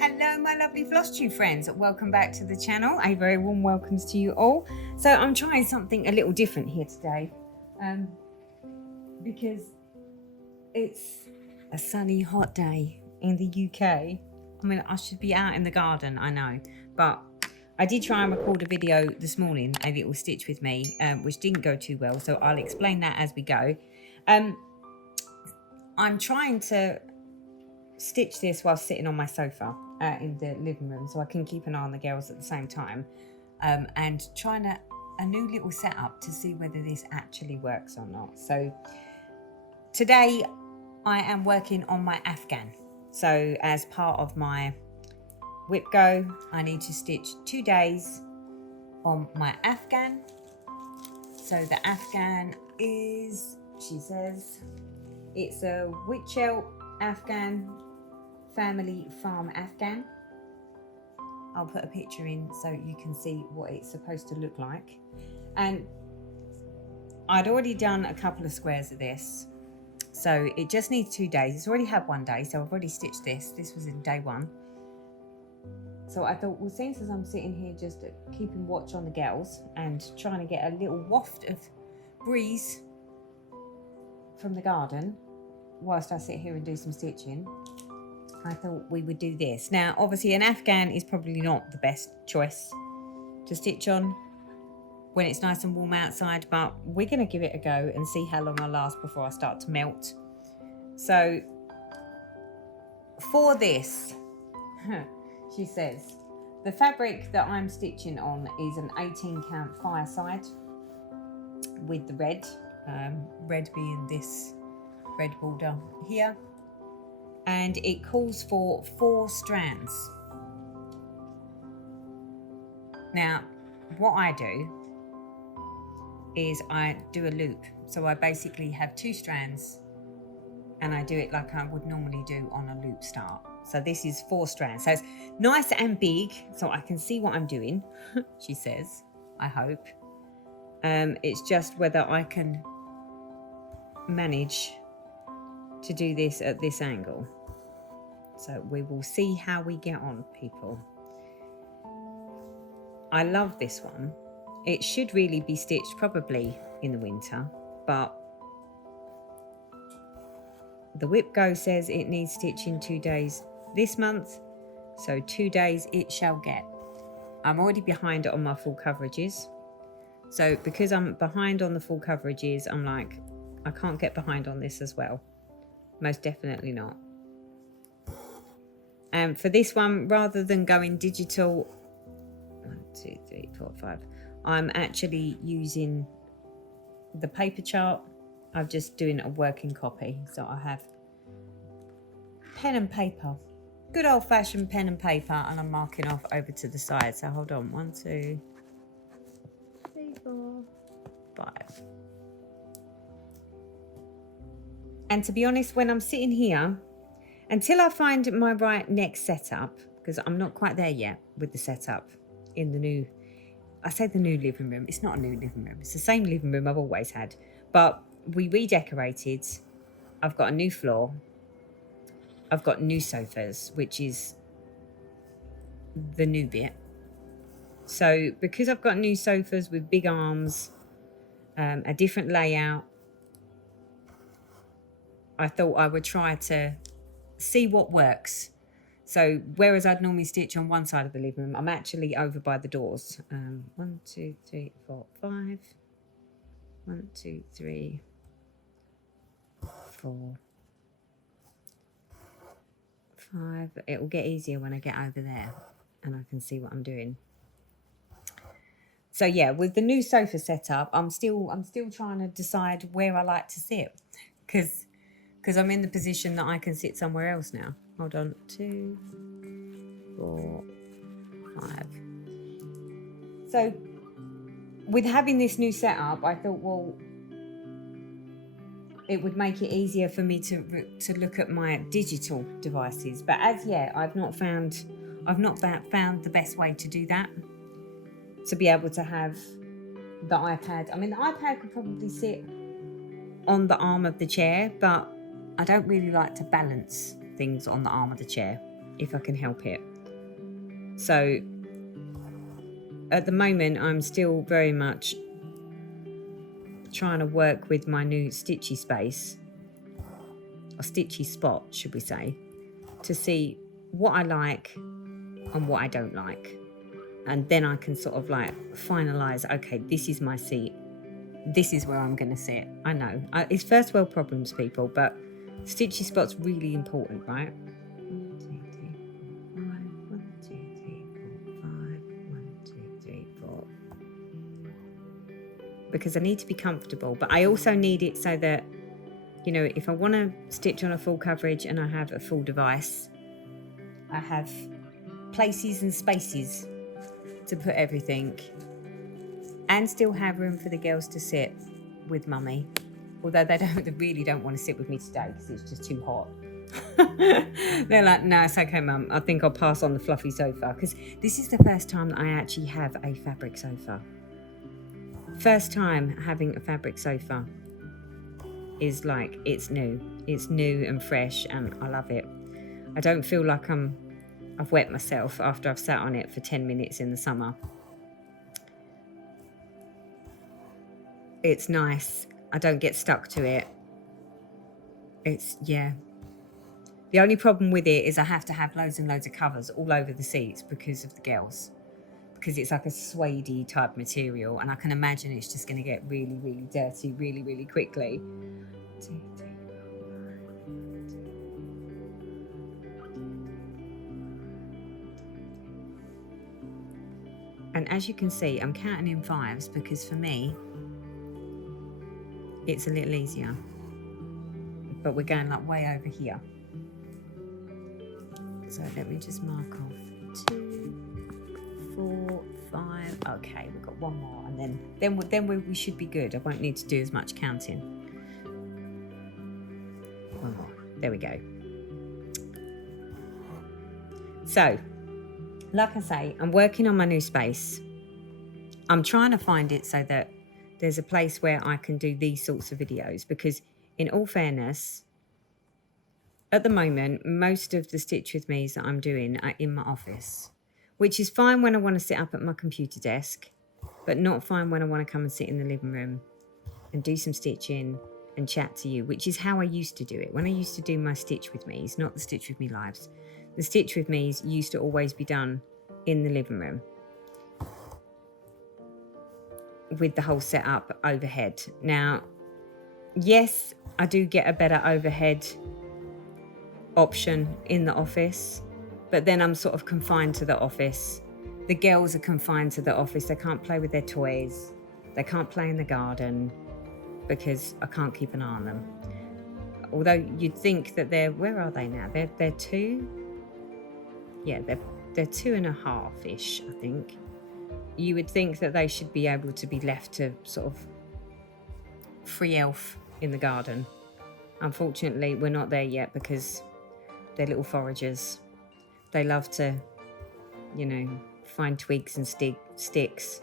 Hello my lovely 𝘼𝙛𝙜𝙖 friends, welcome back to the channel. A very warm welcomes to you all. So I'm trying something a little different here today because it's a sunny hot day in the UK. I mean, I should be out in the garden, I know, but I did try and record a video this morning, a little stitch with me, which didn't go too well, so I'll explain that as we go. I'm trying to stitch this while sitting on my sofa in the living room, so I can keep an eye on the girls at the same time, and trying a new little setup to see whether this actually works or not. So today I am working on my Afghan. So as part of my whip go, I need to stitch 2 days on my Afghan. So the Afghan is, she says, it's a 𝘼𝙛𝙜𝙝𝙗 Afghan family farm Afghan. I'll put a picture in so you can see what it's supposed to look like. And I'd already done a couple of squares of this, so it just needs 2 days. It's already had 1 day, so I've already stitched this. This was in day 1. So I thought, well, since I'm sitting here just keeping watch on the girls and trying to get a little waft of breeze from the garden whilst I sit here and do some stitching, I thought we would do this. Now, obviously an Afghan is probably not the best choice to stitch on when it's nice and warm outside, but we're going to give it a go and see how long I last before I start to melt. So for this, she says, the fabric that I'm stitching on is an 18 count fireside with the red, red being this red border here, and it calls for 4 strands. Now what I do is I do a loop, so I basically have 2 strands and I do it like I would normally do on a loop start. So this is 4 strands, so it's nice and big so I can see what I'm doing. She says, I hope. It's just whether I can manage to do this at this angle. So we will see how we get on, people. I love this one. It should really be stitched probably in the winter, but the whip go says it needs stitching 2 days this month, so 2 days it shall get. I'm already behind on my full coverages, so because I'm behind on the full coverages, I'm like, I can't get behind on this as well. Most definitely not. And for this one, rather than going digital, 1, 2, 3, 4, 5, I'm actually using the paper chart. I'm just doing a working copy. So I have pen and paper, good old fashioned pen and paper, and I'm marking off over to the side. So hold on, 1, 2, 3, 4, 5. And to be honest, when I'm sitting here, until I find my right next setup, because I'm not quite there yet with the setup in the new, I say the new living room, it's not a new living room, it's the same living room I've always had, but we redecorated. I've got a new floor, I've got new sofas, which is the new bit. So because I've got new sofas with big arms, a different layout, I thought I would try to see what works. So whereas I'd normally stitch on one side of the living room, I'm actually over by the doors. 1, 2, 3, 4, 5. 1, 2, 3, 4, 5. It will get easier when I get over there and I can see what I'm doing. So yeah, with the new sofa setup, I'm still trying to decide where I like to sit, because I'm in the position that I can sit somewhere else now. Hold on, 2, 4, 5. So with having this new setup, I thought, well, it would make it easier for me to look at my digital devices. But as yet, I've not found the best way to do that, to be able to have the iPad. I mean, the iPad could probably sit on the arm of the chair, but I don't really like to balance things on the arm of the chair. if I can help it. So at the moment, I'm still very much trying to work with my new stitchy space, or stitchy spot, should we say, to see what I like and what I don't like. And then I can sort of like finalize, okay, this is my seat. This is where I'm going to sit. I know. It's first world problems, people, but stitchy spot's really important, right? 1, 2, 3, 4, 5. 1, 2, 3, 4. Because I need to be comfortable, but I also need it so that, you know, if I want to stitch on a full coverage and I have a full device, I have places and spaces to put everything, and still have room for the girls to sit with mummy, although they really don't want to sit with me today because it's just too hot. They're like, no, it's okay, mum, I think I'll pass on the fluffy sofa, because this is the first time that I actually have a fabric sofa. First time having a fabric sofa is like, it's new and fresh, and I love it. I don't feel like I've wet myself after I've sat on it for 10 minutes in the summer. It's nice. I don't get stuck to it. Yeah. The only problem with it is I have to have loads and loads of covers all over the seats because of the girls. Because it's like a suede-y type material, and I can imagine it's just going to get really, really dirty really, really quickly. And as you can see, I'm counting in 5s because for me, it's a little easier. But we're going like way over here. So let me just mark off 2, 4, 5. Okay, we've got one more, and then we should be good. I won't need to do as much counting. One more. There we go. So, like I say, I'm working on my new space. I'm trying to find it so that there's a place where I can do these sorts of videos, because in all fairness, at the moment, most of the Stitch With Me's that I'm doing are in my office, which is fine when I want to sit up at my computer desk, but not fine when I want to come and sit in the living room and do some stitching and chat to you, which is how I used to do it. When I used to do my Stitch With Me's, not the Stitch With Me lives, the Stitch With Me's used to always be done in the living room, with the whole setup overhead. Now, yes, I do get a better overhead option in the office, but then I'm sort of confined to the office. The girls are confined to the office. They can't play with their toys. They can't play in the garden because I can't keep an eye on them. Although you'd think that where are they now? They're 2. Yeah, they're 2.5-ish, I think. You would think that they should be able to be left to sort of free elf in the garden. Unfortunately, we're not there yet because they're little foragers. They love to, you know, find twigs and sticks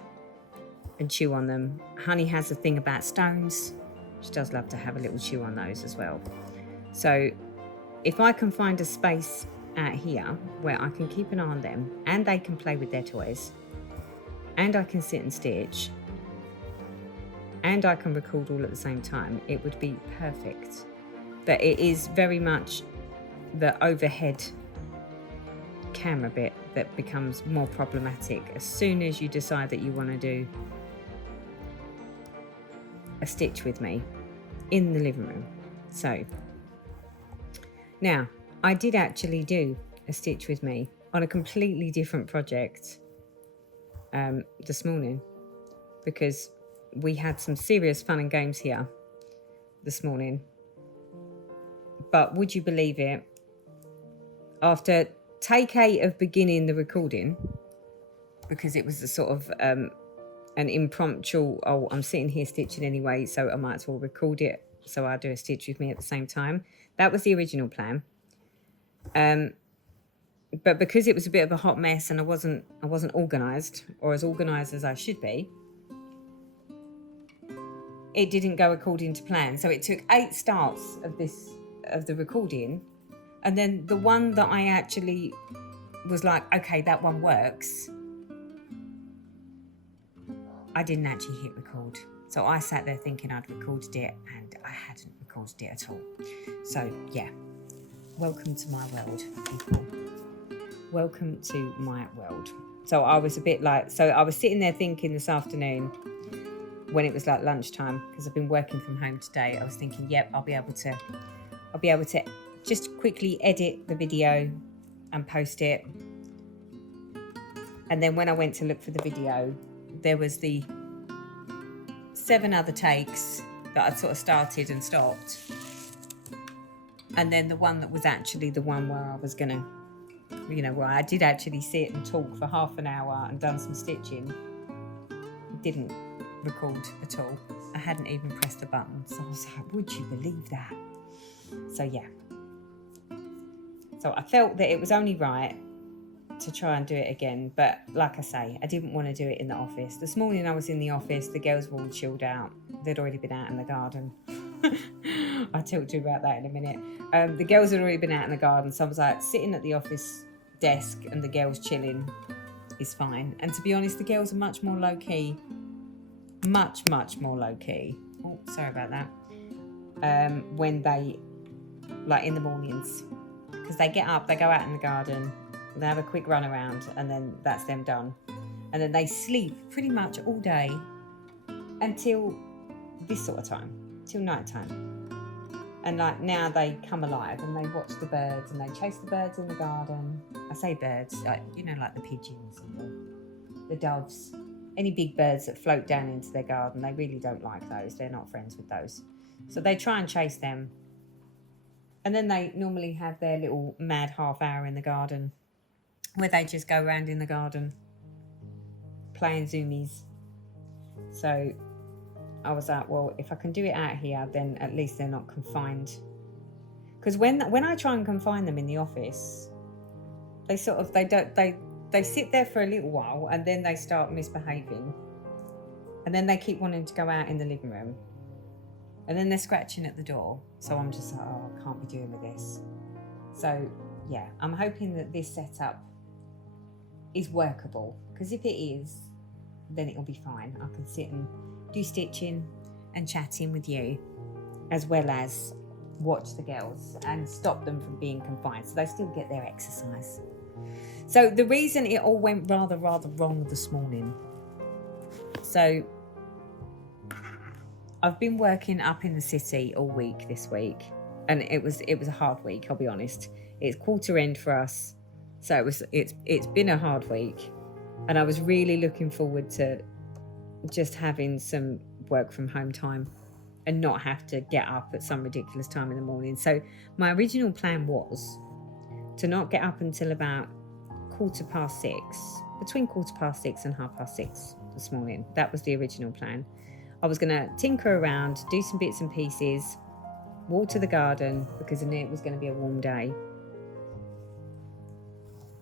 and chew on them. Honey has a thing about stones. She does love to have a little chew on those as well. So if I can find a space out here where I can keep an eye on them and they can play with their toys, and I can sit and stitch, and I can record all at the same time, it would be perfect. But it is very much the overhead camera bit that becomes more problematic as soon as you decide that you want to do a Stitch With Me in the living room. So now, I did actually do a Stitch With Me on a completely different project this morning, because we had some serious fun and games here this morning. But would you believe it, after take 8 of beginning the recording, because it was a sort of an impromptu, oh, I'm sitting here stitching anyway, so I might as well record it so I do a Stitch With Me at the same time. That was the original plan. But because it was a bit of a hot mess and I wasn't organised, or as organised as I should be, it didn't go according to plan. So it took 8 starts of the recording And then the one that I actually was like, okay, that one works, I didn't actually hit record. So I sat there thinking I'd recorded it, and I hadn't recorded it at all. So yeah, welcome to my world, people. Welcome to my world. So I was a bit like, so I was sitting there thinking this afternoon when it was like lunchtime, because I've been working from home today, I was thinking, yep, I'll be able to just quickly edit the video and post it. And then when I went to look for the video, there was the 7 other takes that I'd sort of started and stopped. And then the one that was actually the one where I was going to, where I did actually sit and talk for half an hour and done some stitching, didn't record at all. I hadn't even pressed the button. So I was like, would you believe that? So yeah. So I felt that it was only right to try and do it again. But like I say, I didn't want to do it in the office. This morning I was in the office. The girls were all chilled out. They'd already been out in the garden. I'll talk to you about that in a minute. The girls had already been out in the garden. So I was like, sitting at the office desk and the girls chilling is fine. And to be honest, the girls are much more low-key. Much more low-key. Oh, sorry about that. When they, like in the mornings. Because they get up, they go out in the garden, they have a quick run around, and then that's them done. And then they sleep pretty much all day until this sort of time, till night time. And like now they come alive and they watch the birds and they chase the birds in the garden. I say birds, like, like the pigeons and the doves. Any big birds that float down into their garden, they really don't like those. They're not friends with those. So they try and chase them. And then they normally have their little mad half hour in the garden where they just go around in the garden playing zoomies. So I was like, well, if I can do it out here, then at least they're not confined. Because when I try and confine them in the office, they sit there for a little while and then they start misbehaving. And then they keep wanting to go out in the living room. And then they're scratching at the door. So I'm just like, oh, I can't be doing with this. So yeah, I'm hoping that this setup is workable. Because if it is, then it'll be fine. I can sit and do stitching and chatting with you, as well as watch the girls and stop them from being confined. So they still get their exercise. So the reason it all went rather wrong this morning. So I've been working up in the city all week this week, and it was a hard week, I'll be honest. It's quarter end for us, so it's been a hard week, and I was really looking forward to just having some work from home time and not have to get up at some ridiculous time in the morning. So my original plan was to not get up until about 6:15, between 6:15 and 6:30 this morning. That was the original plan. I was going to tinker around, do some bits and pieces, walk to the garden because I knew it was going to be a warm day.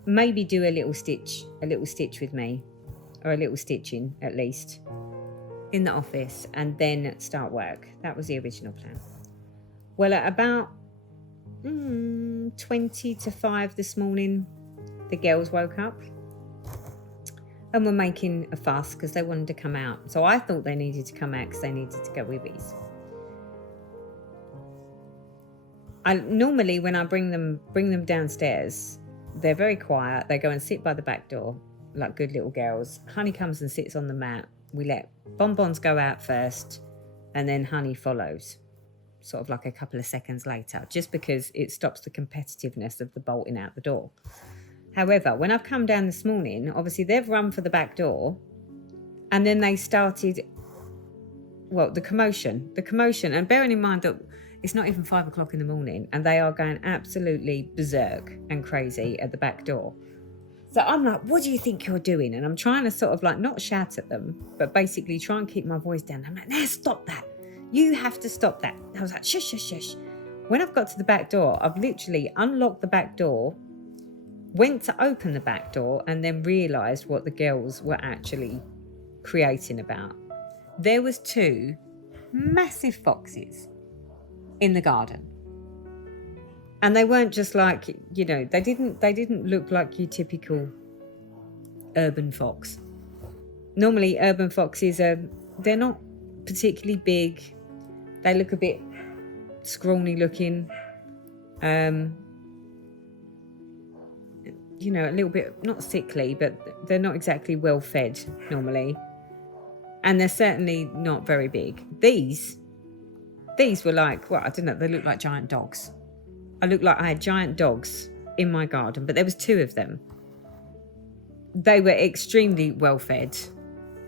Maybe do a little stitch with me, or a little stitching at least, in the office, and then start work. That was the original plan. Well, at about 20 to 5 this morning, the girls woke up and were making a fuss because they wanted to come out. So I thought they needed to come out because they needed to go wibbies. Normally when I bring them downstairs, they're very quiet. They go and sit by the back door like good little girls. Honey comes and sits on the mat. We let Bonbons go out first, and then Honey follows, sort of like a couple of seconds later, just because it stops the competitiveness of the bolting out the door. However, when I've come down this morning, obviously they've run for the back door, and then they started, the commotion. And bearing in mind that it's not even 5 o'clock in the morning, and they are going absolutely berserk and crazy at the back door. So I'm like, what do you think you're doing? And I'm trying to sort of like not shout at them, but basically try and keep my voice down. I'm like, no, stop that. You have to stop that. I was like, shush, shush, shush. When I've got to the back door, I've literally unlocked the back door, went to open the back door, and then realised what the girls were actually creating about. There was 2 massive foxes in the garden. And they weren't just like, they didn't look like your typical urban fox. Normally urban foxes they're not particularly big. They look a bit scrawny looking. A little bit, not sickly, but they're not exactly well fed normally. And they're certainly not very big. These were like, well, I don't know, they look like giant dogs. I looked like I had giant dogs in my garden, but there was 2 of them. They were extremely well fed.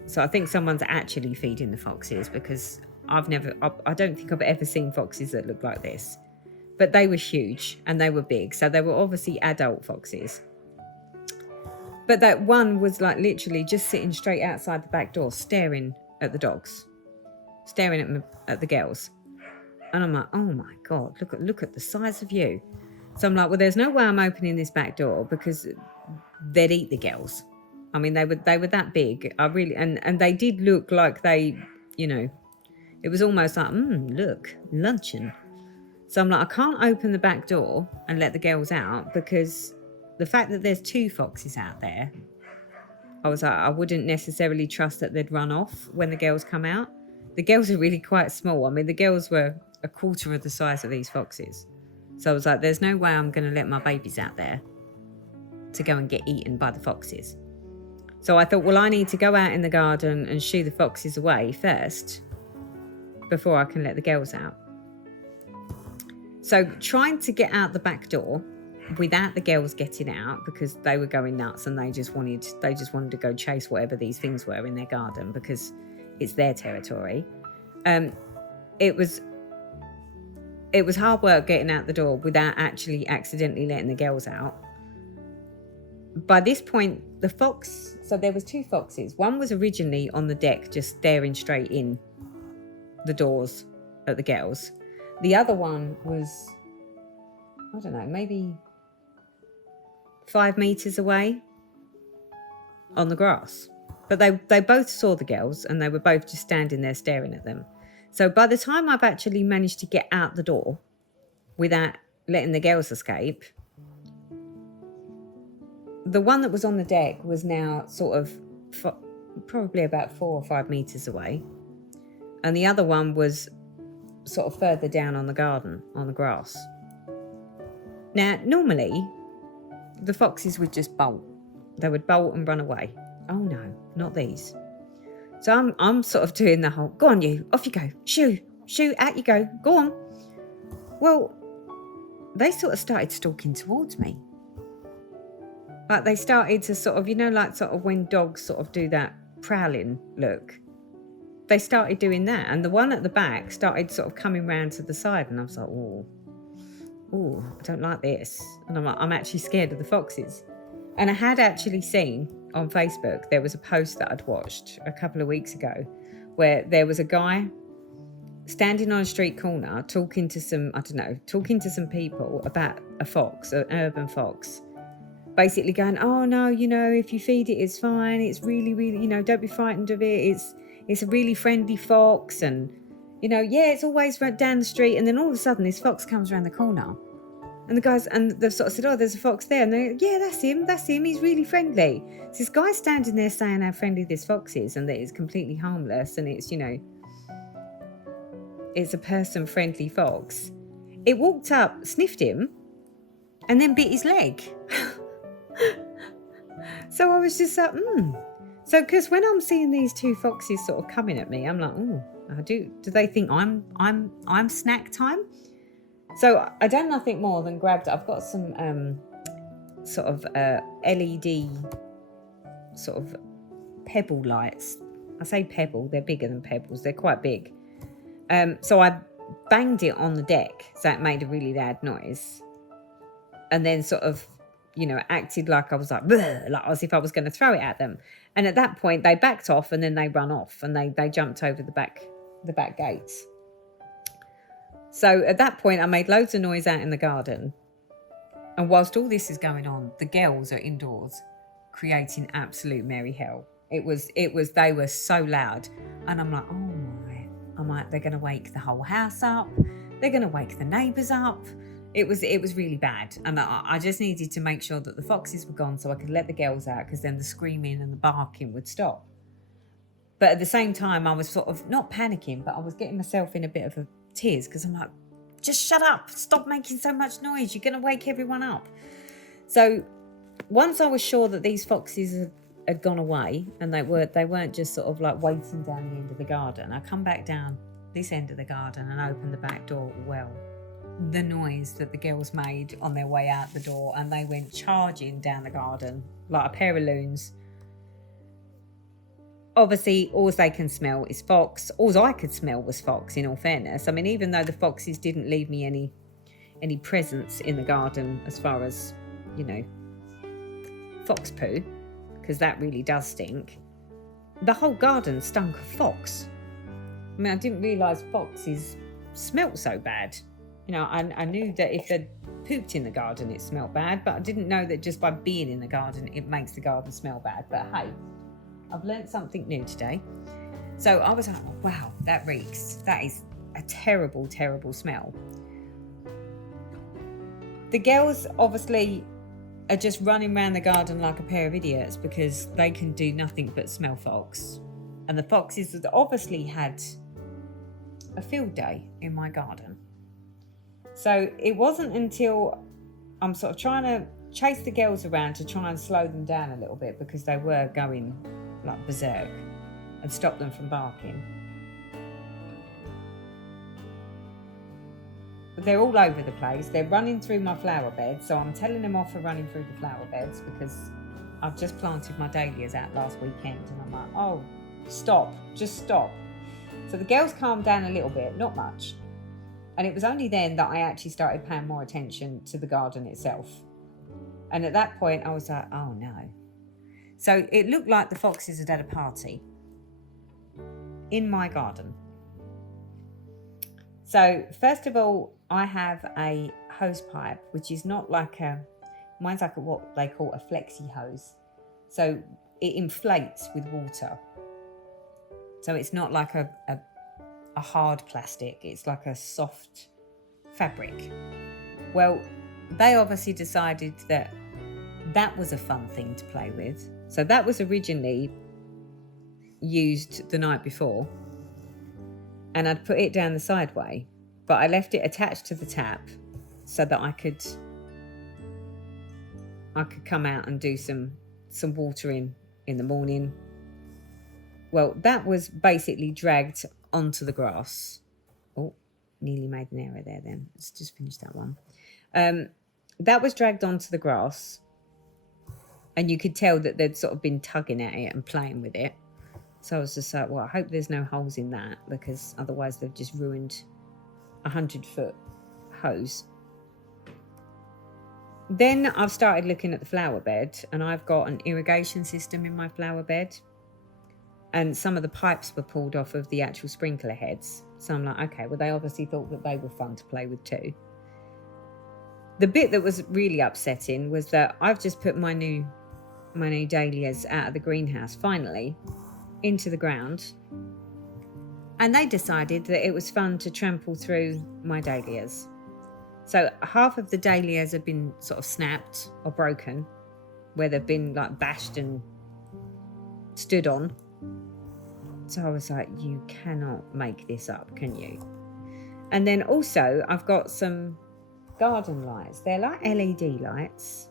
So I think someone's actually feeding the foxes, because I don't think I've ever seen foxes that look like this. But they were huge and they were big. So they were obviously adult foxes. But that one was like literally just sitting straight outside the back door, staring at the dogs, staring at the girls. And I'm like, oh my God, look at the size of you. So I'm like, well, there's no way I'm opening this back door, because they'd eat the girls. I mean, they were that big. And they did look like they, it was almost like, look, luncheon. So I'm like, I can't open the back door and let the girls out, because the fact that there's 2 foxes out there, I was like, I wouldn't necessarily trust that they'd run off when the girls come out. The girls are really quite small. I mean, the girls were a quarter of the size of these foxes. So I was like, there's no way I'm going to let my babies out there to go and get eaten by the foxes. So I thought, well, I need to go out in the garden and shoo the foxes away first before I can let the girls out. So trying to get out the back door without the girls getting out, because they were going nuts and they just wanted to go chase whatever these things were in their garden, because it's their territory. It was hard work getting out the door without actually accidentally letting the girls out. By this point, so there was 2 foxes. One was originally on the deck, just staring straight in the doors at the girls. The other one was, I don't know, maybe 5 meters away on the grass. But they both saw the girls and they were both just standing there staring at them. So by the time I've actually managed to get out the door without letting the girls escape, the one that was on the deck was now sort of probably about 4 or 5 meters away. And the other one was sort of further down on the garden, on the grass. Now, normally, the foxes would just bolt. They would bolt and run away. Oh no, not these. So I'm sort of doing the whole, go on you, off you go, shoo, out you go, go on. Well, they sort of started stalking towards me. Like they started to sort of, like sort of when dogs sort of do that prowling look. They started doing that. And the one at the back started sort of coming round to the side. And I was like, oh, I don't like this. And I'm like, I'm actually scared of the foxes. And I had actually seen on Facebook, there was a post that I'd watched a couple of weeks ago where there was a guy standing on a street corner talking to some people about a fox, an urban fox. Basically going, oh no, if you feed it, it's fine. It's really, really, don't be frightened of it. It's a really friendly fox. And, it's always right down the street. And then all of a sudden this fox comes around the corner. And the guys, and they've sort of said, oh, there's a fox there. And they're like, yeah, that's him. He's really friendly. So this guy's standing there saying how friendly this fox is and that it's completely harmless. And it's, it's a person-friendly fox. It walked up, sniffed him, and then bit his leg. So I was just like, So, because when I'm seeing these 2 foxes sort of coming at me, I'm like, do they think I'm snack time? So I done nothing more than grabbed. I've got some sort of LED sort of pebble lights. I say pebble, they're bigger than pebbles. They're quite big. So I banged it on the deck, so it made a really loud noise, and then sort of, acted like I was like as if I was going to throw it at them. And at that point, they backed off and then they run off and they jumped over the back gates. So at that point, I made loads of noise out in the garden. And whilst all this is going on, the girls are indoors creating absolute merry hell. They were so loud. And I'm like, oh my, they're going to wake the whole house up. They're going to wake the neighbours up. It was really bad, and I just needed to make sure that the foxes were gone so I could let the girls out, because then the screaming and the barking would stop. But at the same time, I was sort of not panicking, but I was getting myself in a bit of a tears, because I'm like, just shut up, stop making so much noise, you're going to wake everyone up. So once I was sure that these foxes had gone away and they weren't just sort of like waiting down the end of the garden, I come back down this end of the garden and open the back door. Well, the noise that the girls made on their way out the door, and they went charging down the garden like a pair of loons. Obviously, all they can smell is fox. All I could smell was fox, in all fairness. I mean, even though the foxes didn't leave me any presents in the garden as far as, you know, fox poo, because that really does stink, the whole garden stunk of fox. I mean, I didn't realise foxes smelt so bad. You know, I knew that if they'd pooped in the garden, it smelled bad, but I didn't know that just by being in the garden, it makes the garden smell bad. But hey, I've learnt something new today. So I was like, oh, wow, that reeks. That is a terrible, terrible smell. The girls obviously are just running around the garden like a pair of idiots, because they can do nothing but smell fox. And the foxes had obviously had a field day in my garden. So it wasn't until I'm sort of trying to chase the girls around to try and slow them down a little bit, because they were going like berserk, and stop them from barking. But they're all over the place. They're running through my flower beds, so I'm telling them off for running through the flower beds, because I've just planted my dahlias out last weekend, and I'm like, oh, stop, just stop. So the girls calmed down a little bit, not much. And it was only then that I actually started paying more attention to the garden itself. And at that point, I was like, oh no. So it looked like the foxes had had a party in my garden. So first of all, I have a hose pipe, which is not like mine's like what they call a flexi hose. So it inflates with water. So it's not like a hard plastic, it's like a soft fabric. Well, they obviously decided that that was a fun thing to play with. So that was originally used the night before, and I'd put it down the sideway, but I left it attached to the tap so that I could come out and do some watering in the morning. Well, that was basically dragged onto the grass. Oh, nearly made an error there then. Let's just finish that one. That was dragged onto the grass, and you could tell that they'd sort of been tugging at it and playing with it. So I was just like, well, I hope there's no holes in that, because otherwise they've just ruined a 100-foot hose. Then I've started looking at the flower bed, and I've got an irrigation system in my flower bed, and some of the pipes were pulled off of the actual sprinkler heads. So I'm like, okay, well, they obviously thought that they were fun to play with too. The bit that was really upsetting was that I've just put my new dahlias out of the greenhouse, finally, into the ground. And they decided that it was fun to trample through my dahlias. So half of the dahlias have been sort of snapped or broken, where they've been like bashed and stood on. So I was like, you cannot make this up, can you? And then also I've got some garden lights. They're like LED lights.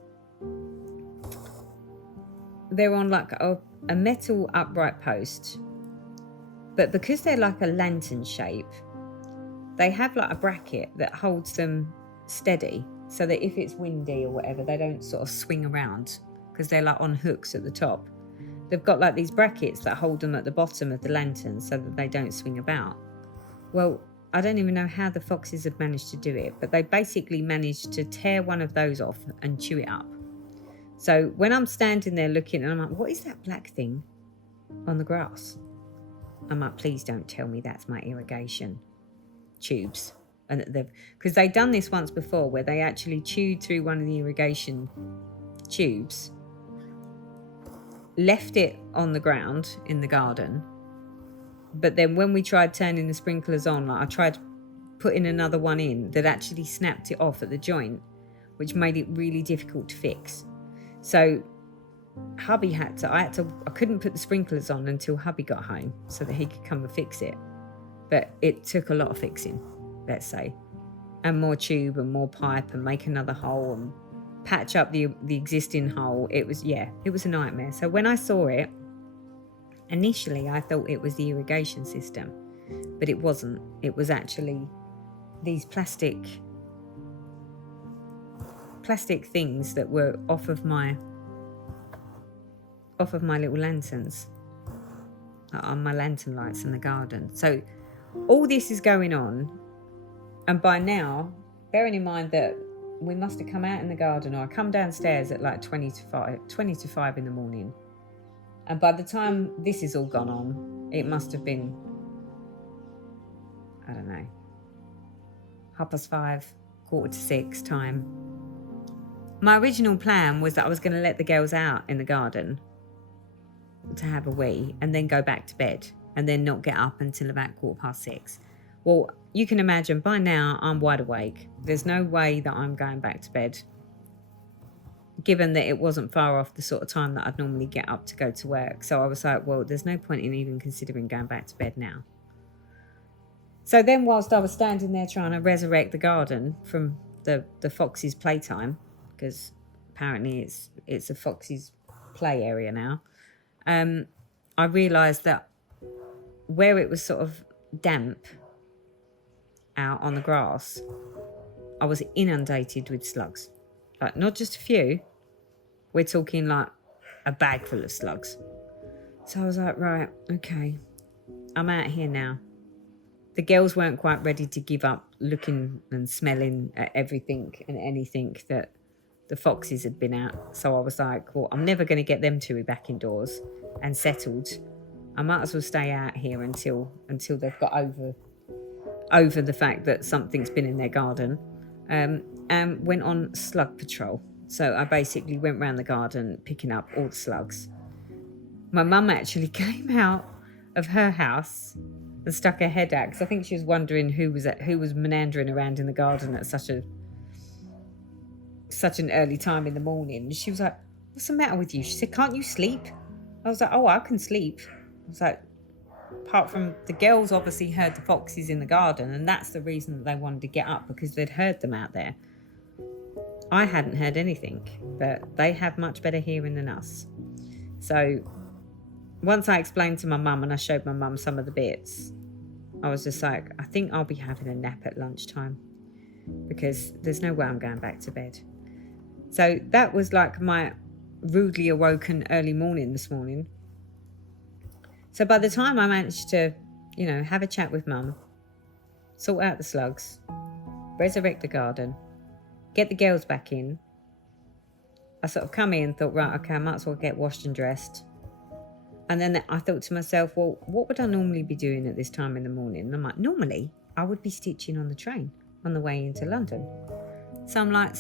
They're on like a metal upright post, but because they're like a lantern shape, they have like a bracket that holds them steady, so that if it's windy or whatever, they don't sort of swing around, because they're like on hooks at the top. They've got like these brackets that hold them at the bottom of the lantern so that they don't swing about. Well, I don't even know how the foxes have managed to do it, but they basically managed to tear one of those off and chew it up. So when I'm standing there looking, and I'm like, what is that black thing on the grass? I'm like, please don't tell me that's my irrigation tubes. And because they've done this once before, where they actually chewed through one of the irrigation tubes, left it on the ground in the garden, but then when we tried turning the sprinklers on, like I tried putting another one in that actually snapped it off at the joint, which made it really difficult to fix. So hubby I couldn't put the sprinklers on until hubby got home so that he could come and fix it. But it took a lot of fixing, let's say, and more tube and more pipe and make another hole and patch up the existing hole. It was a nightmare. So when I saw it, initially I thought it was the irrigation system, but it wasn't. It was actually these plastic things that were off of my little lanterns, on my lantern lights in the garden. So all this is going on, and by now, bearing in mind that we must have come out in the garden, or I come downstairs at like 20 to 5 in the morning, and by the time this is all gone on, it must have been, I don't know, 5:30, 5:45 time. My original plan was that I was going to let the girls out in the garden to have a wee and then go back to bed and then not get up until about 6:15. Well, you can imagine by now I'm wide awake. There's no way that I'm going back to bed, given that it wasn't far off the sort of time that I'd normally get up to go to work. So I was like, well, there's no point in even considering going back to bed now. So then whilst I was standing there trying to resurrect the garden from the fox's playtime, because apparently it's a fox's play area now, I realised that where it was sort of damp out on the grass, I was inundated with slugs. Like, not just a few, we're talking like a bag full of slugs. So I was like, right, okay, I'm out here now. The girls weren't quite ready to give up looking and smelling at everything and anything that the foxes had been at. So I was like, well, I'm never going to get them two back indoors and settled. I might as well stay out here until they've got over the fact that something's been in their garden, and went on slug patrol. So I basically went around the garden picking up all the slugs. My mum actually came out of her house and stuck her head out, because I think she was wondering who was meandering around in the garden at such an early time in the morning. She was like, what's the matter with you? She said, can't you sleep? I was like, oh, I can sleep. I was like, apart from the girls obviously heard the foxes in the garden, and that's the reason that they wanted to get up, because they'd heard them out there. I hadn't heard anything, but they have much better hearing than us. So once I explained to my mum and I showed my mum some of the bits, I was just like, I think I'll be having a nap at lunchtime, because there's no way I'm going back to bed. So that was like my rudely awoken early morning this morning. So by the time I managed to, have a chat with mum, sort out the slugs, resurrect the garden, get the girls back in, I sort of come in and thought, right, okay, I might as well get washed and dressed. And then I thought to myself, well, what would I normally be doing at this time in the morning? And I'm like, normally I would be stitching on the train on the way into London. So I'm like,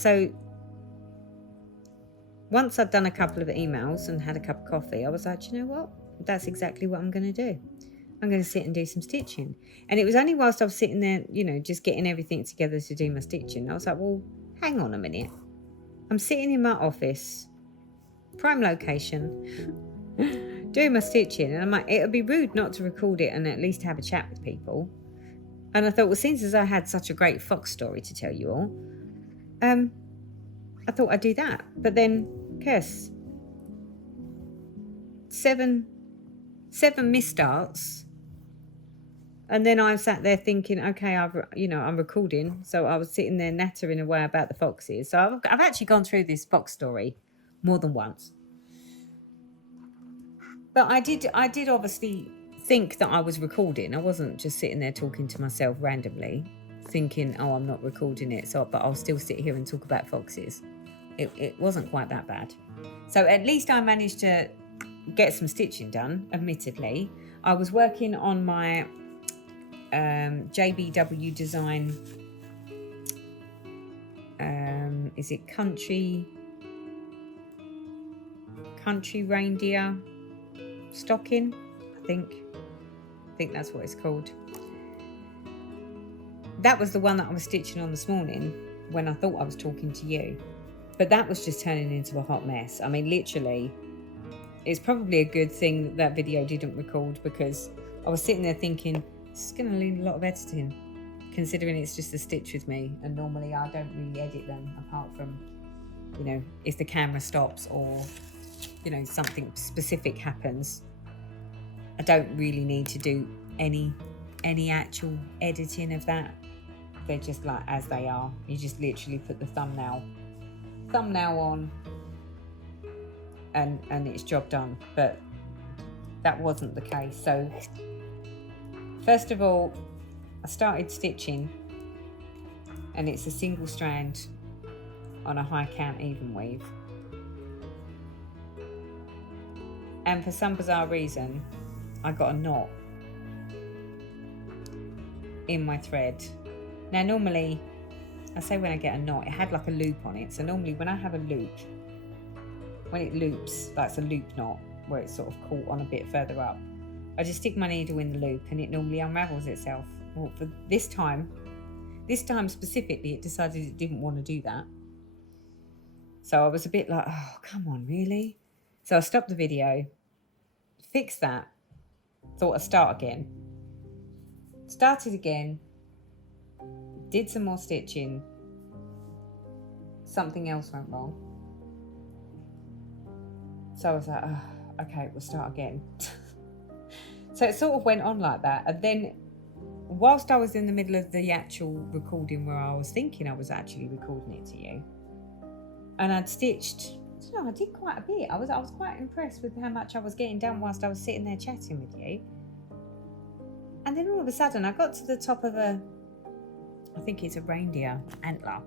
once I'd done a couple of emails and had a cup of coffee, I was like, you know what? That's exactly what I'm going to do. I'm going to sit and do some stitching. And it was only whilst I was sitting there, just getting everything together to do my stitching, I was like, well, hang on a minute. I'm sitting in my office, prime location, doing my stitching, and I'm like, it would be rude not to record it and at least have a chat with people. And I thought, well, since I had such a great fox story to tell you all, I thought I'd do that. But then, curse, seven misstarts, and then I sat there thinking, okay, I'm recording, so I was sitting there nattering away about the foxes. So I've actually gone through this fox story more than once. But I did obviously think that I was recording. I wasn't just sitting there talking to myself randomly, thinking, oh, I'm not recording it, but I'll still sit here and talk about foxes. It wasn't quite that bad. So at least I managed to get some stitching done, admittedly. I was working on my JBW design, is it country reindeer stocking? I think that's what it's called. that was the one that I was stitching on this morning when I thought I was talking to you. But that was just turning into a hot mess. I mean, literally, it's probably a good thing that video didn't record, because I was sitting there thinking, this is going to need a lot of editing, considering it's just a stitch with me. And normally I don't really edit them, apart from, you know, if the camera stops or, you know, something specific happens. I don't really need to do any actual editing of that. They're just like as they are. You just literally put the thumbnail on and it's job done. But that wasn't the case. So first of all, I started stitching, and it's a single strand on a high count even weave. And for some bizarre reason, I got a knot in my thread. Now normally, I say when I get a knot, it had like a loop on it. So normally when I have a loop, when it loops, that's a loop knot where it's sort of caught on a bit further up, I just stick my needle in the loop and it normally unravels itself. Well, for this time specifically, it decided it didn't want to do that. So I was a bit like, oh, come on, really? So I stopped the video, fixed that, thought I'd start again. Started again, did some more stitching, something else went wrong. So I was like, oh, okay, we'll start again. So it sort of went on like that. And then whilst I was in the middle of the actual recording where I was thinking I was actually recording it to you, and I'd stitched, I don't know, I did quite a bit. I was quite impressed with how much I was getting done whilst I was sitting there chatting with you. And then all of a sudden I got to the top of I think it's a reindeer antler.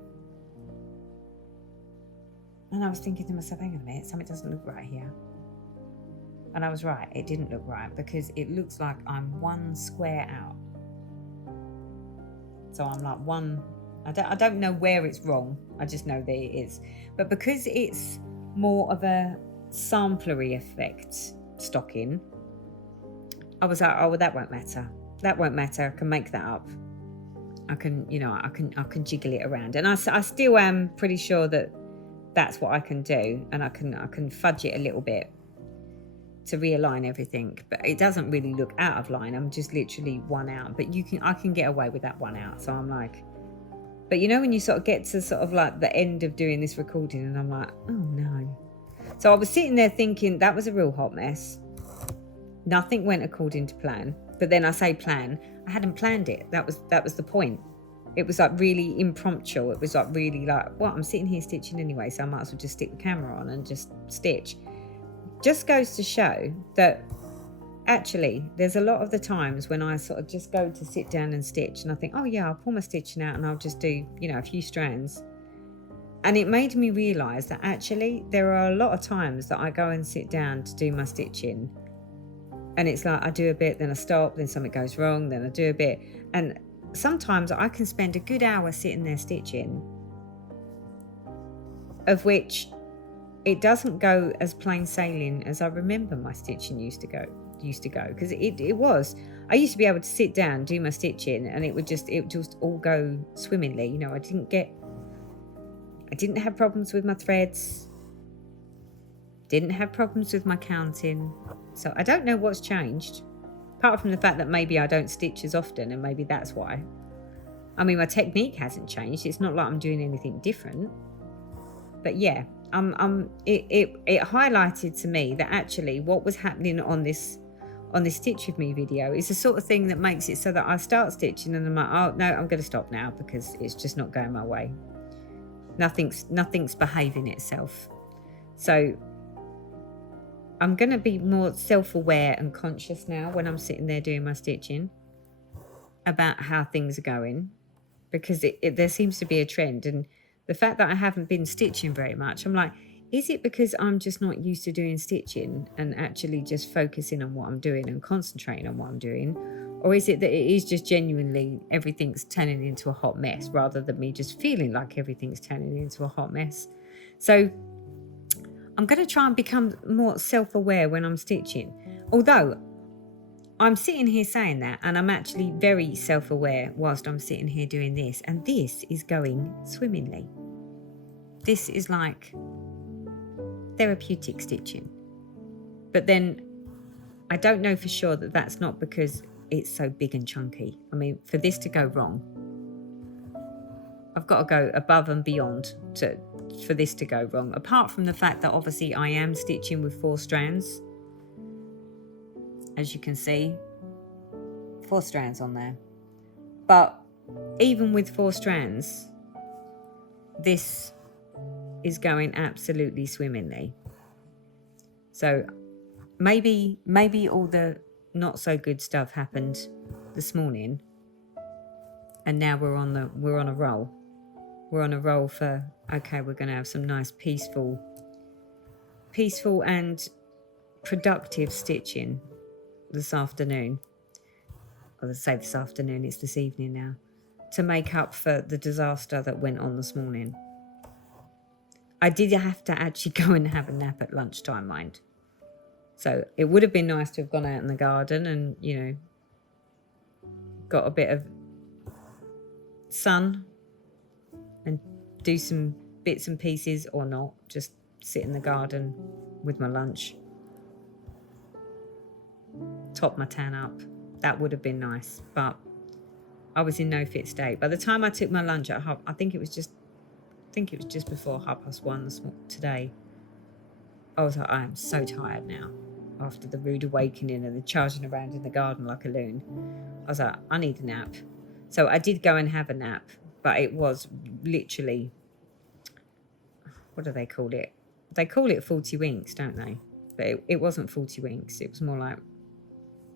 And I was thinking to myself, hang on a minute, something doesn't look right here. And I was right, it didn't look right, because it looks like I'm one square out. So I'm like I don't know where it's wrong, I just know that it is. But because it's more of a samplery effect stocking, I was like, oh, well, that won't matter. That won't matter, I can make that up. I can, you know, I can jiggle it around. And I still am pretty sure that that's what I can do, and I can fudge it a little bit to realign everything, but it doesn't really look out of line. I'm just literally one out, but I can get away with that one out. So I'm like, but you know, when you sort of get to sort of like the end of doing this recording, and I'm like, oh no. So I was sitting there thinking that was a real hot mess. Nothing went according to plan. But then I say plan, I hadn't planned it. That was the point. It was like really impromptu. It was like really like, well, I'm sitting here stitching anyway, so I might as well just stick the camera on and just stitch. Just goes to show that actually there's a lot of the times when I sort of just go to sit down and stitch, and I think, oh yeah, I'll pull my stitching out and I'll just do, you know, a few strands. And it made me realise that actually there are a lot of times that I go and sit down to do my stitching, and it's like I do a bit, then I stop, then something goes wrong, then I do a bit. And sometimes I can spend a good hour sitting there stitching, of which it doesn't go as plain sailing as I remember my stitching used to go, because it was. I used to be able to sit down, do my stitching, and it would just all go swimmingly. You know, I didn't have problems with my threads, didn't have problems with my counting. So I don't know what's changed, apart from the fact that maybe I don't stitch as often, and maybe that's why. I mean, my technique hasn't changed. It's not like I'm doing anything different. But yeah, it highlighted to me that actually what was happening on this Stitch With Me video is the sort of thing that makes it so that I start stitching and I'm like, oh no, I'm going to stop now because it's just not going my way. Nothing's behaving itself. So I'm going to be more self-aware and conscious now when I'm sitting there doing my stitching about how things are going, because there seems to be a trend. And the fact that I haven't been stitching very much, I'm like, is it because I'm just not used to doing stitching and actually just focusing on what I'm doing and concentrating on what I'm doing? Or is it that it is just genuinely everything's turning into a hot mess rather than me just feeling like everything's turning into a hot mess? So I'm going to try and become more self-aware when I'm stitching. Although I'm sitting here saying that, and I'm actually very self-aware whilst I'm sitting here doing this, and this is going swimmingly. This is like therapeutic stitching. But then I don't know for sure that that's not because it's so big and chunky. I mean, for this to go wrong, I've got to go above and beyond for this to go wrong. Apart from the fact that obviously I am stitching with 4 strands. As you can see, 4 strands on there. But even with 4 strands, this is going absolutely swimmingly. So maybe all the not so good stuff happened this morning, and now we're on a roll. We're on a roll for, okay, we're going to have some nice peaceful and productive stitching this afternoon. Or say this afternoon, it's this evening now, to make up for the disaster that went on this morning. I did have to actually go and have a nap at lunchtime, mind. So it would have been nice to have gone out in the garden and, you know, got a bit of sun and do some bits and pieces, or not, just sit in the garden with my lunch, top my tan up. That would have been nice, but I was in no fit state. By the time I took my lunch at I think it was just before 1:30 today, I was like, I am so tired now after the rude awakening and the charging around in the garden like a loon. I was like, I need a nap. So I did go and have a nap, but it was literally, what do they call it? They call it 40 winks, don't they? But it wasn't 40 winks. It was more like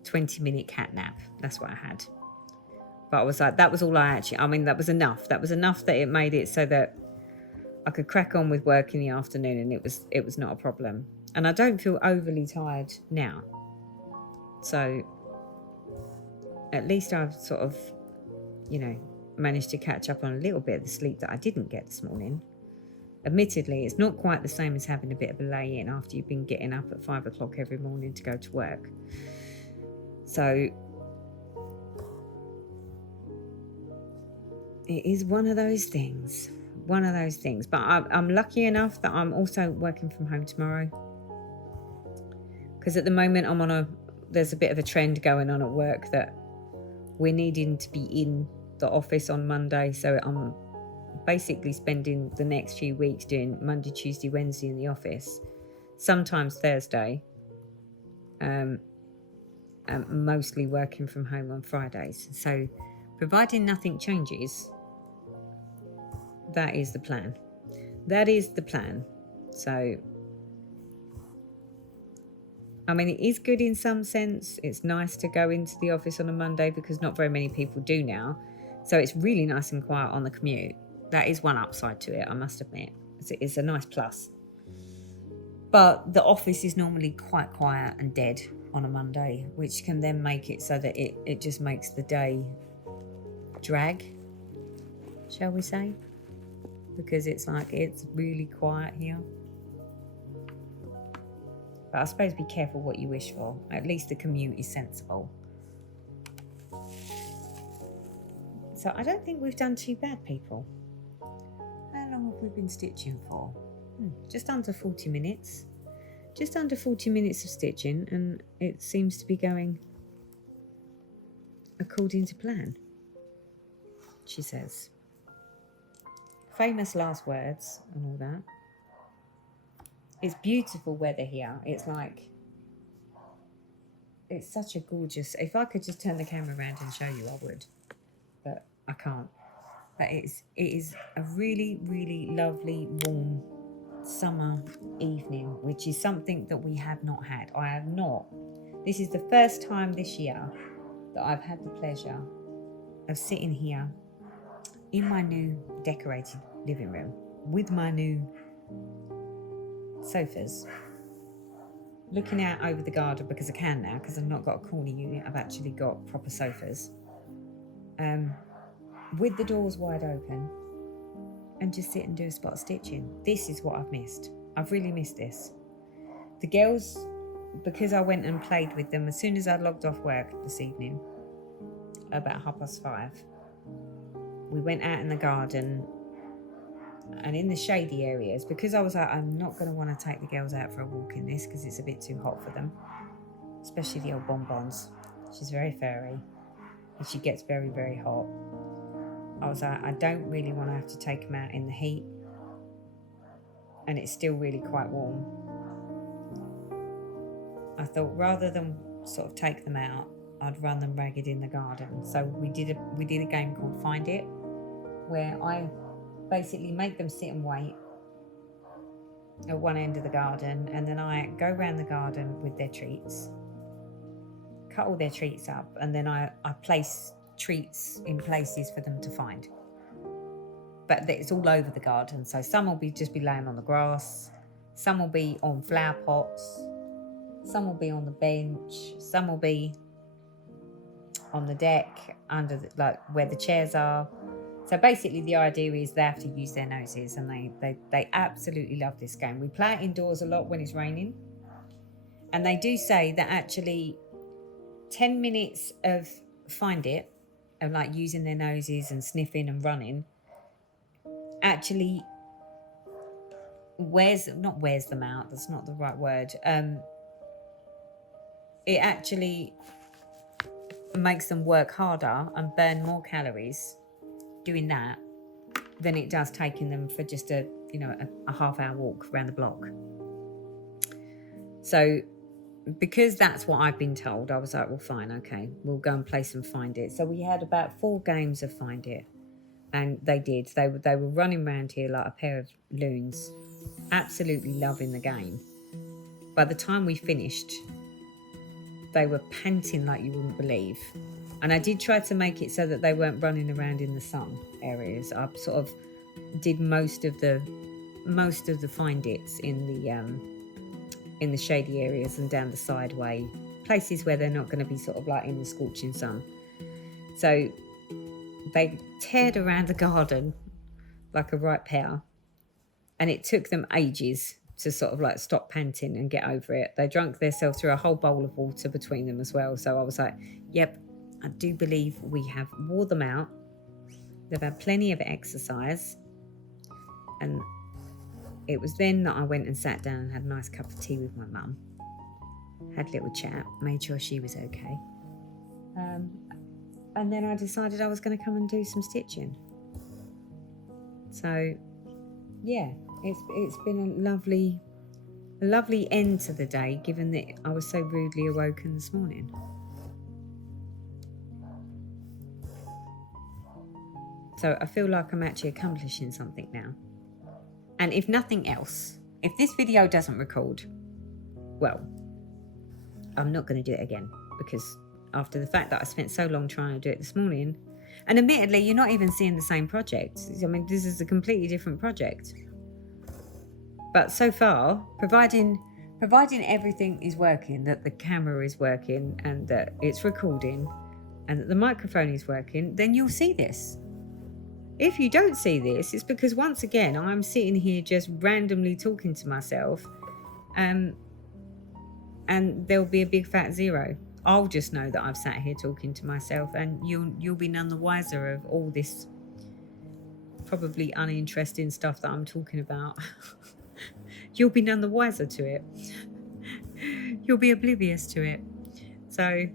20-minute cat nap. That's what I had. But I was like, that was all that was enough. That was enough that it made it so that I could crack on with work in the afternoon, and it was not a problem. And I don't feel overly tired now. So at least I've sort of, you know, managed to catch up on a little bit of the sleep that I didn't get this morning. Admittedly, it's not quite the same as having a bit of a lay-in after you've been getting up at 5 o'clock every morning to go to work. So it is one of those things. But I'm lucky enough that I'm also working from home tomorrow. Because at the moment there's a bit of a trend going on at work that we're needing to be in the office on Monday. So I'm basically spending the next few weeks doing Monday, Tuesday, Wednesday in the office. Sometimes Thursday. And mostly working from home on Fridays. So providing nothing changes, that is the plan. So, I mean, it is good in some sense. It's nice to go into the office on a Monday because not very many people do now. So it's really nice and quiet on the commute. That is one upside to it, I must admit. It's a nice plus. But the office is normally quite quiet and dead on a Monday, which can then make it so that it just makes the day drag, shall we say? Because it's like, it's really quiet here. But I suppose be careful what you wish for. At least the commute is sensible. So I don't think we've done too bad, people. How long have we been stitching for? Just under 40 minutes. Just under 40 minutes of stitching, and it seems to be going according to plan, she says. Famous last words and all that. It's beautiful weather here. It's like, it's such a gorgeous, if I could just turn the camera around and show you, I would, but I can't. But it is a really, really lovely, warm summer evening, which is something that we have not had. This is the first time this year that I've had the pleasure of sitting here in my new decorated living room with my new sofas, looking out over the garden, because I can now, because I've not got a corner unit, I've actually got proper sofas, with the doors wide open, and just sit and do a spot of stitching. This is what I've missed. I've really missed this. The girls because I went and played with them as soon as I logged off work this evening, about 5:30, we went out in the garden and in the shady areas, because I was like, I'm not going to want to take the girls out for a walk in this because it's a bit too hot for them, especially the old bonbons. She's very furry and she gets very, very hot. I was like, I don't really want to have to take them out in the heat, and it's still really quite warm. I thought rather than sort of take them out, I'd run them ragged in the garden. So we did a game called Find It, where I basically make them sit and wait at one end of the garden, and then I go around the garden with their treats, cut all their treats up, and then I place treats in places for them to find. But it's all over the garden, so some will just be laying on the grass, some will be on flower pots, some will be on the bench, some will be on the deck under like where the chairs are. So basically the idea is they have to use their noses, and they absolutely love this game. We play it indoors a lot when it's raining, and they do say that actually 10 minutes of Find It, of like using their noses and sniffing and running, actually wears them out. That's not the right word. It actually makes them work harder and burn more calories doing that than it does taking them for just a half-hour walk around the block. So because that's what I've been told, I was like, well, fine, okay, we'll go and play some Find It. So we had about 4 games of Find It, and they did. They were running around here like a pair of loons, absolutely loving the game. By the time we finished, they were panting like you wouldn't believe. And I did try to make it so that they weren't running around in the sun areas. I sort of did most of the Find It's in the shady areas and down the sideway, places where they're not going to be sort of like in the scorching sun. So they teared around the garden like a right pair, and it took them ages to sort of like stop panting and get over it. They drank themselves through a whole bowl of water between them as well. So I was like, yep, I do believe we have wore them out. They've had plenty of exercise. And it was then that I went and sat down and had a nice cup of tea with my mum. Had a little chat, made sure she was okay. And then I decided I was going to come and do some stitching. So, yeah, it's been a lovely end to the day, given that I was so rudely awoken this morning. So I feel like I'm actually accomplishing something now. And if nothing else, if this video doesn't record, well, I'm not going to do it again, because after the fact that I spent so long trying to do it this morning, and admittedly, you're not even seeing the same project. I mean, this is a completely different project. But so far, providing everything is working, that the camera is working and that it's recording and that the microphone is working, then you'll see this. If you don't see this, it's because once again, I'm sitting here just randomly talking to myself, and there'll be a big fat 0. I'll just know that I've sat here talking to myself, and you'll be none the wiser of all this probably uninteresting stuff that I'm talking about. You'll be none the wiser to it. You'll be oblivious to it. So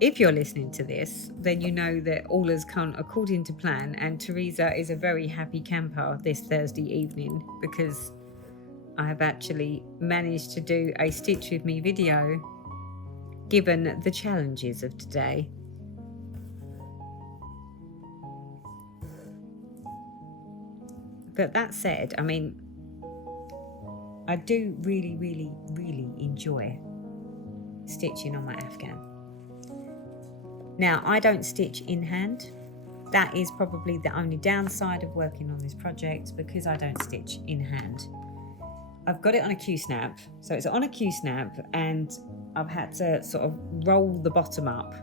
if you're listening to this, then you know that all has gone according to plan, and Teresa is a very happy camper this Thursday evening, because I have actually managed to do a Stitch With Me video, given the challenges of today. But that said, I mean, I do really, really, really enjoy stitching on my Afghan. Now, I don't stitch in hand. That is probably the only downside of working on this project, because I don't stitch in hand. I've got it on a Q-snap, so it's on a Q-snap, and I've had to sort of roll the bottom up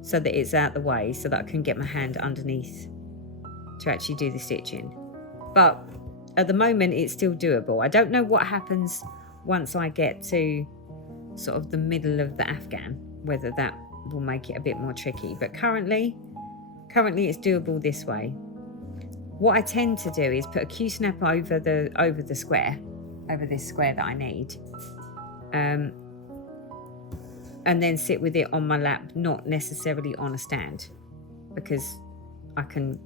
so that it's out the way, so that I can get my hand underneath to actually do the stitching. But at the moment, it's still doable. I don't know what happens once I get to sort of the middle of the Afghan, whether that will make it a bit more tricky. But currently it's doable this way. What I tend to do is put a 𝑘 snap over the square, over this square that I need, and then sit with it on my lap, not necessarily on a stand, because I can,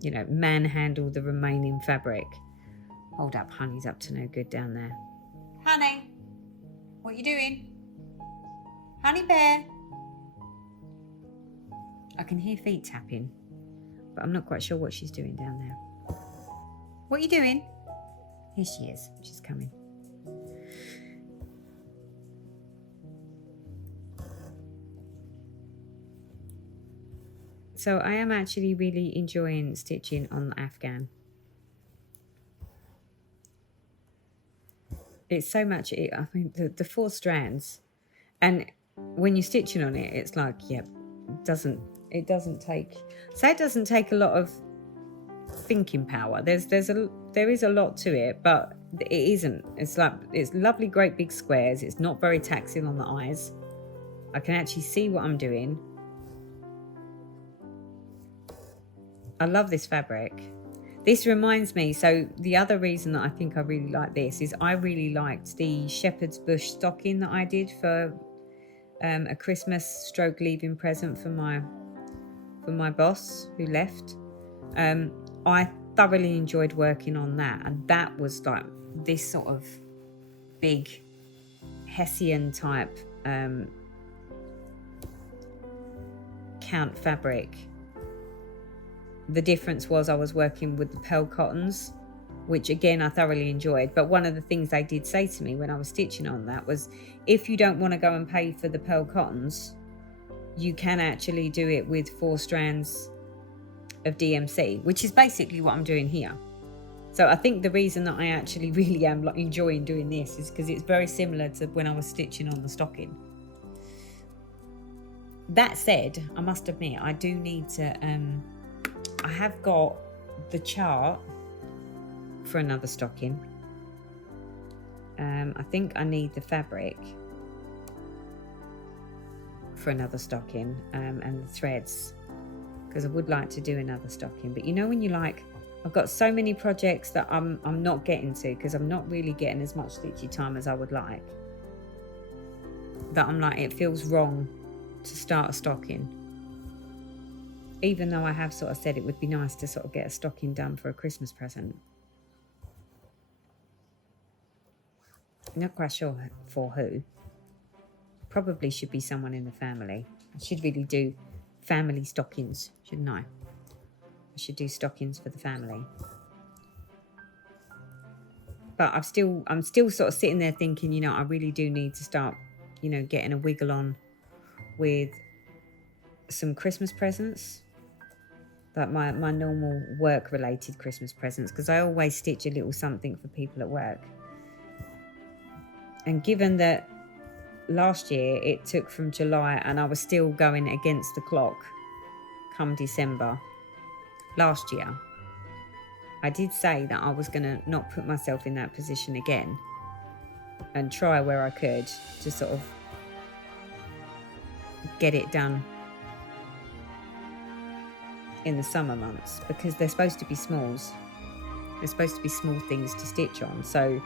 you know, manhandle the remaining fabric. Hold up, honey's up to no good down there. Honey, what you doing? Honey bear. I can hear feet tapping, but I'm not quite sure what she's doing down there. What are you doing? Here she is. She's coming. So I am actually really enjoying stitching on the Afghan. It's so much, I mean, the 4 strands, and when you're stitching on it, it's like, yep, it doesn't take a lot of thinking power. There is a lot to it, but it isn't. It's like, it's lovely, great big squares. It's not very taxing on the eyes. I can actually see what I'm doing. I love this fabric. This reminds me, so the other reason that I think I really like this is I really liked the shepherd's bush stocking that I did for a Christmas / leaving present for my boss who left. I thoroughly enjoyed working on that, and that was like this sort of big Hessian type count fabric. The difference was I was working with the pearl cottons, which again I thoroughly enjoyed. But one of the things they did say to me when I was stitching on that was, if you don't want to go and pay for the pearl cottons, you can actually do it with 4 strands of DMC, which is basically what I'm doing here. So I think the reason that I actually really am enjoying doing this is because it's very similar to when I was stitching on the stocking. That said, I must admit, I do need to I have got the chart for another stocking. I think I need the fabric for another stocking, and the threads, because I would like to do another stocking. But you know, when you like, I've got so many projects that I'm not getting to because I'm not really getting as much stitchy time as I would like, that I'm like, it feels wrong to start a stocking. Even though I have sort of said it would be nice to sort of get a stocking done for a Christmas present. Not quite sure for who. Probably should be someone in the family. I should really do family stockings, shouldn't I? I should do stockings for the family. But I'm still sort of sitting there thinking, you know, I really do need to start, you know, getting a wiggle on with some Christmas presents. Like my normal work-related Christmas presents, because I always stitch a little something for people at work. And given that last year it took from July and I was still going against the clock come December last year, I did say that I was going to not put myself in that position again and try where I could to sort of get it done in the summer months, because they're supposed to be smalls. They're supposed to be small things to stitch on. So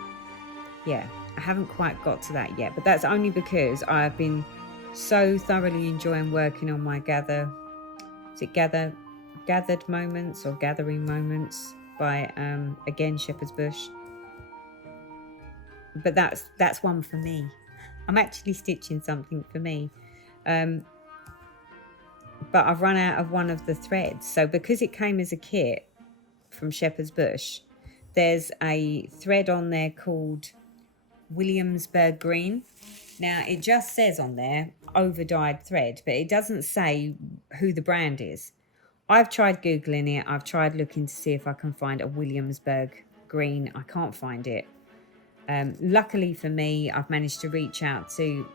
yeah, I haven't quite got to that yet, but that's only because I've been so thoroughly enjoying working on my gathered moments or gathering moments by again shepherd's bush. But that's one for me. I'm actually stitching something for me. But I've run out of one of the threads. So because it came as a kit from Shepherd's Bush, there's a thread on there called Williamsburg Green. Now, it just says on there, over-dyed thread, but it doesn't say who the brand is. I've tried Googling it. I've tried looking to see if I can find a Williamsburg Green. I can't find it. Luckily for me, I've managed to reach out to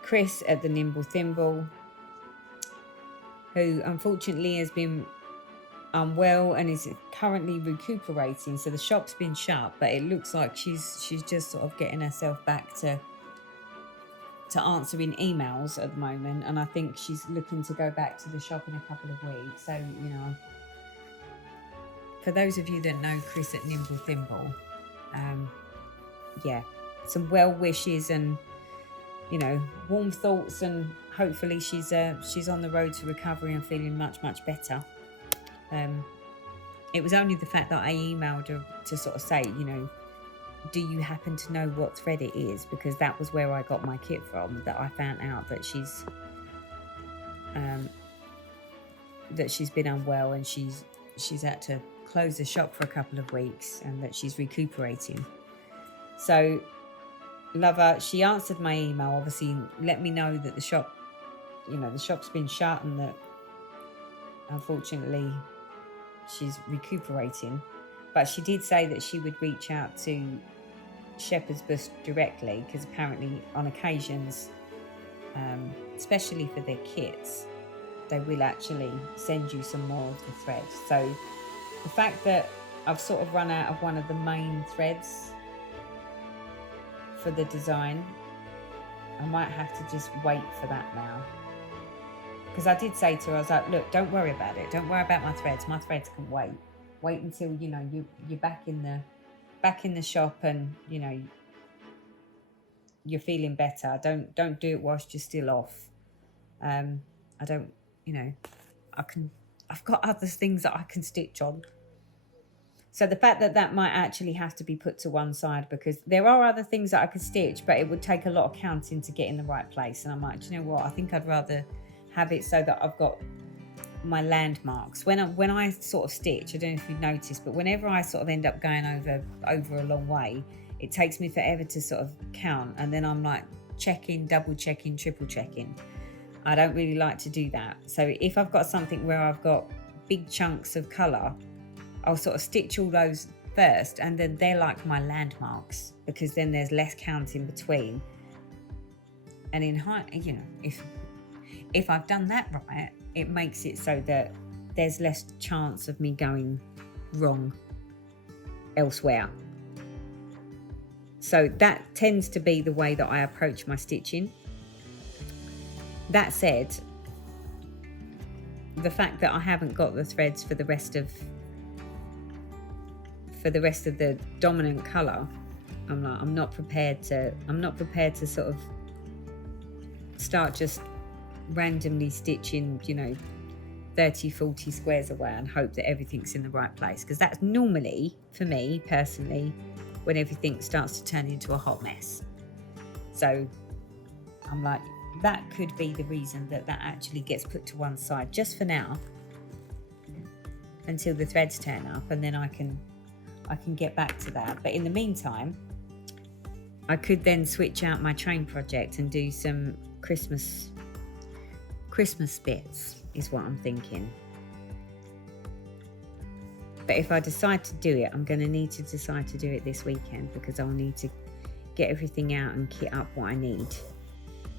Chris at the Nimble Thimble, who unfortunately has been unwell and is currently recuperating. So the shop's been shut, but it looks like she's just sort of getting herself back to answering emails at the moment, and I think she's looking to go back to the shop in a couple of weeks. So, you know, for those of you that know Chris at 𝑘𝑠𝑖𝑚𝑏𝑙𝑒, yeah, some well wishes and, you know, warm thoughts, and hopefully she's on the road to recovery and feeling much better. It was only the fact that I emailed her to sort of say, you know, do you happen to know what thread it is? Because that was where I got my kit from, that I found out that she's been unwell and she's had to close the shop for a couple of weeks, and that she's recuperating. So, lover, she answered my email, obviously let me know that the shop, you know, the shop's been shut and that unfortunately she's recuperating. But she did say that she would reach out to 𝘼𝙛𝙜𝙝𝙜 directly, because apparently on occasions, especially for their kits, they will actually send you some more of the thread. So the fact that I've sort of run out of one of the main threads for the design, I might have to just wait for that now. Because I did say to her, I was like, look, don't worry about it. Don't worry about my threads. My threads can wait. Wait until, you know, you're back in the shop and, you know, you're feeling better. Don't do it whilst you're still off. I don't, you know, I've got other things that I can stitch on. So the fact that that might actually have to be put to one side, because there are other things that I could stitch, but it would take a lot of counting to get in the right place. And I'm like, do you know what? I think I'd rather have it so that I've got my landmarks. When I sort of stitch, I don't know if you've noticed, but whenever I sort of end up going over a long way, it takes me forever to sort of count. And then I'm like checking, double checking, triple checking. I don't really like to do that. So if I've got something where I've got big chunks of colour, I'll sort of stitch all those first, and then they're like my landmarks, because then there's less counting between. And in high, you know, if I've done that right, it makes it so that there's less chance of me going wrong elsewhere. So that tends to be the way that I approach my stitching. That said, the fact that I haven't got the threads for the rest of the dominant colour, I'm not prepared to sort of start just randomly stitching, you know, 30-40 squares away and hope that everything's in the right place, because that's normally, for me personally, when everything starts to turn into a hot mess. So I'm like, that could be the reason that actually gets put to one side just for now, until the threads turn up, and then I can get back to that. But in the meantime, I could then switch out my train project and do some Christmas bits, is what I'm thinking. But if I decide to do it, I'm going to need to decide to do it this weekend, because I'll need to get everything out and kit up what I need,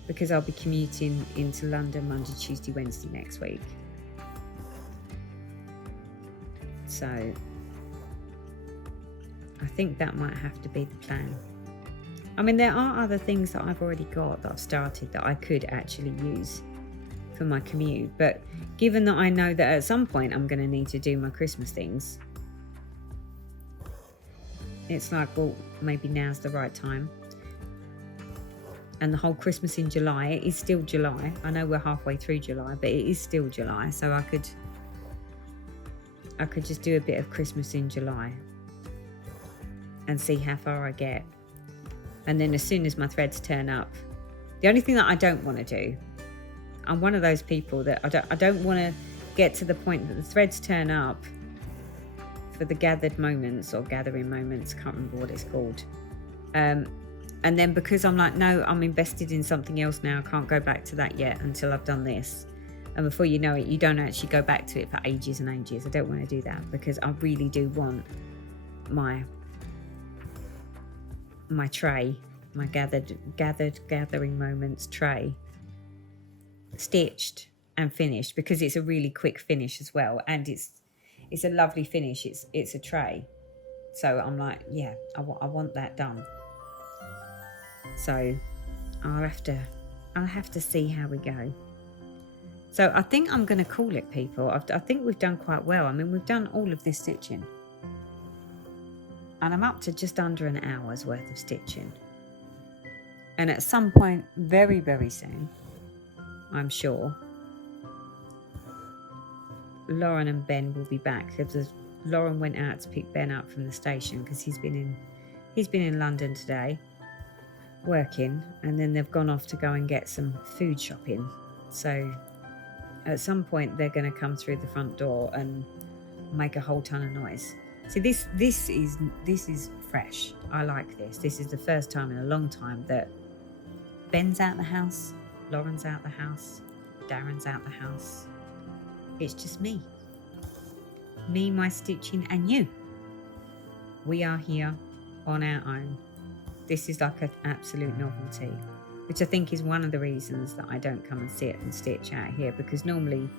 because I'll be commuting into London Monday, Tuesday, Wednesday next week. So I think that might have to be the plan. I mean, there are other things that I've already got that I've started that I could actually use for my commute, but given that I know that at some point I'm going to need to do my Christmas things, it's like, well, maybe now's the right time. And the whole Christmas in July, it is still July. I know we're halfway through July, but it is still July, so I could just do a bit of Christmas in July and see how far I get. And then as soon as my threads turn up, the only thing that I don't want to do, I'm one of those people that I don't want to get to the point that the threads turn up for the gathered moments or gathering moments, can't remember what it's called. And then because I'm like, no, I'm invested in something else now, I can't go back to that yet until I've done this. And before you know it, you don't actually go back to it for ages and ages. I don't want to do that, because I really do want my tray, my gathering moments tray, stitched and finished, because it's a really quick finish as well, and it's a lovely finish. It's a tray. So I'm like, yeah, I want that done. So I'll have to see how we go. So I think I'm going to call it, people. I think we've done quite well. I mean, we've done all of this stitching. And I'm up to just under an hour's worth of stitching. And at some point, very, very soon, I'm sure, Lauren and Ben will be back. Because Lauren went out to pick Ben up from the station because he's been in London today, working, and then they've gone off to go and get some food shopping. So at some point they're going to come through the front door and make a whole ton of noise. See, this is fresh. I like this. This is the first time in a long time that Ben's out the house, Lauren's out the house, Darren's out the house. It's just me, my stitching, and you. We are here on our own. This is like an absolute novelty, which I think is one of the reasons that I don't come and sit and stitch out here, because normally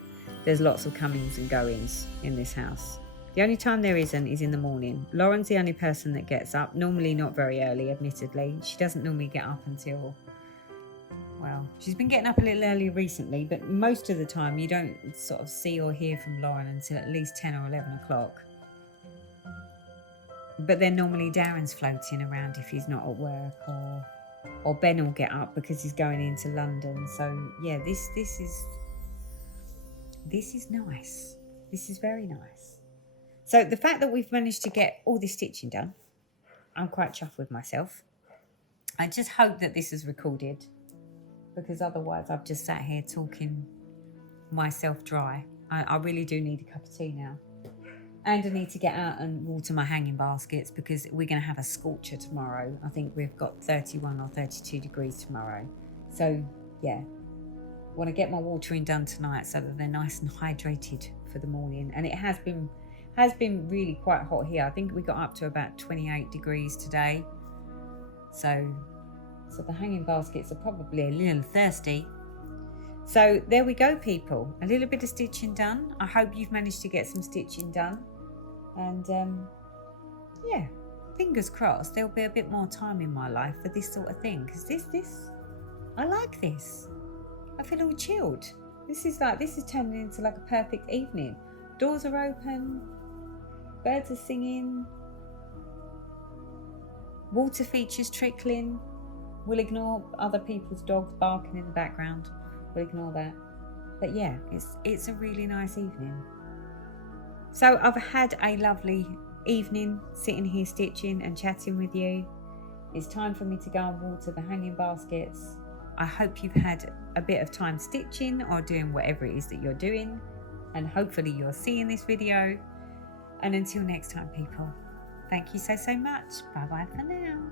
there's lots of comings and goings in this house. The only time there isn't is in the morning. Lauren's the only person that gets up, normally not very early, admittedly. She doesn't normally get up until, well, she's been getting up a little earlier recently, but most of the time you don't sort of see or hear from Lauren until at least 10 or 11 o'clock. But then normally Darren's floating around if he's not at work, or Ben will get up because he's going into London. So yeah, this is nice. This is very nice. So the fact that we've managed to get all this stitching done, I'm quite chuffed with myself. I just hope that this is recorded, because otherwise I've just sat here talking myself dry. I really do need a cup of tea now. And I need to get out and water my hanging baskets, because we're going to have a scorcher tomorrow. I think we've got 31 or 32 degrees tomorrow. So, yeah, want to get my watering done tonight so that they're nice and hydrated for the morning. And it has been really quite hot here. I think we got up to about 28 degrees today. So the hanging baskets are probably a little thirsty. So there we go, people. A little bit of stitching done. I hope you've managed to get some stitching done. And yeah, fingers crossed there'll be a bit more time in my life for this sort of thing. Because this, I like this. I feel all chilled. This is turning into like a perfect evening. Doors are open. Birds are singing. Water features trickling. We'll ignore other people's dogs barking in the background. We'll ignore that. But yeah, it's a really nice evening. So I've had a lovely evening sitting here stitching and chatting with you. It's time for me to go and water the hanging baskets. I hope you've had a bit of time stitching or doing whatever it is that you're doing. And hopefully you're seeing this video. And until next time, people, thank you so much. Bye bye for now.